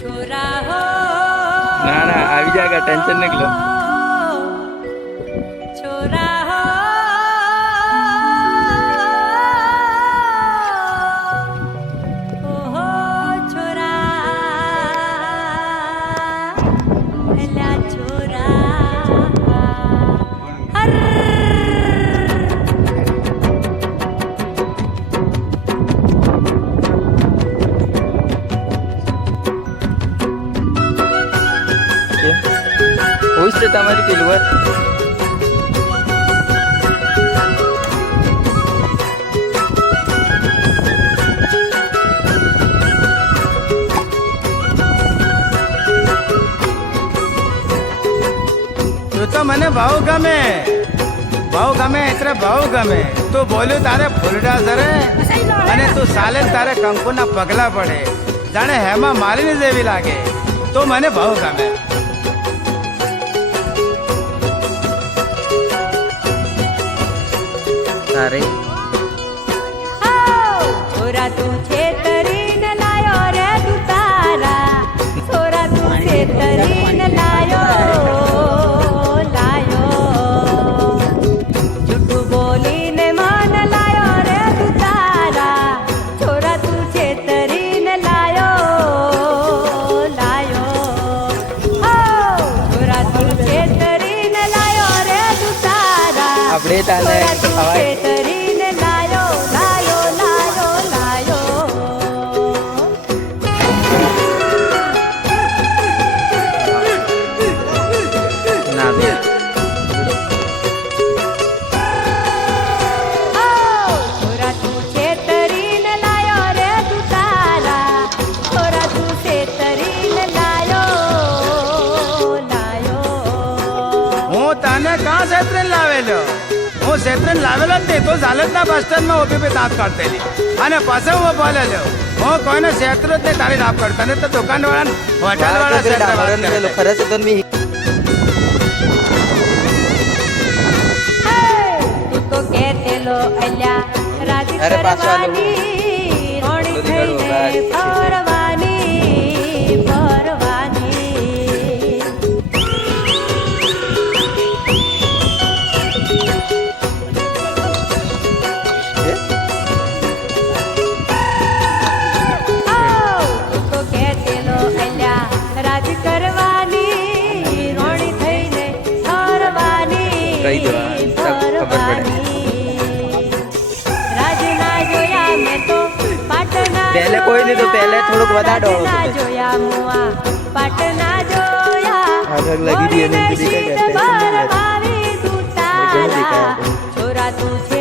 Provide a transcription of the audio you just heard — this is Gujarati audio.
ના ના આવી જાएगा टेंशन नहीं लो उससे તમારી પેલું હોય તો મને બહુ ગમે એટલે બહુ ગમે તું બોલ્યું તારે ફૂલડા ઝરે અને તું સાલે તારે કંકુના પગલા પડે જાણે હેમા માલિની જેવી લાગે તો મને બહુ ગમે તારે છોરા તું છેતરીને લાયો રે તું તારા છોરા તું છેતરીને લાયો જૂઠું બોલીને મન લાયો રે તું તારા છોરા તું છેતરીને લાયો છોરા તું છેતરીને લાયો રે તું તારા આપણે તાને છેતરીને લાયો ના બે છોરા તું છેતરીને લાયો રે તું તારા છોરા તું છેતરીને લાયો હું તને કાં શેત્રીને લાવેલો હું શેત્રીને લાવેલો જ નહીં તો ઝાલતના બસ સ્ટેન્ડમાં ઊભી પે દાંત કાઢતેલી અને પાછો હું બોલેલો હું કોઈને શેત્રો જ નહીં તારી રાપ કરતા ને તો દુકાનવાળા હોટલવાળા શેત્ર વાત કરે खरंच तर मी તું તો કહેતેલો અલ્યા રાજ અરે પાછો આલો. કરવાની રોણી બધી કરો, થઈને રાજ. ફરવાની તું તો કહેતેલો અલ્યા રાજ કરવાની રોણી થઈને ફરવાની કહી દો, આ સબ ખબર પડે. રાજના જોયા મેં તો પાટના પહેલે કોઈ નહીં તો પહેલે થોડુંક વધારો હતો. પાટના જોયા મુઆ પાટના જોયા આગ લગી દી અને ઓળીને બીજી કઈ શીત કહેતા હશે ને. ભરમાવી તું ઘણું દેખાય તારા આપણને. છોરા તું છે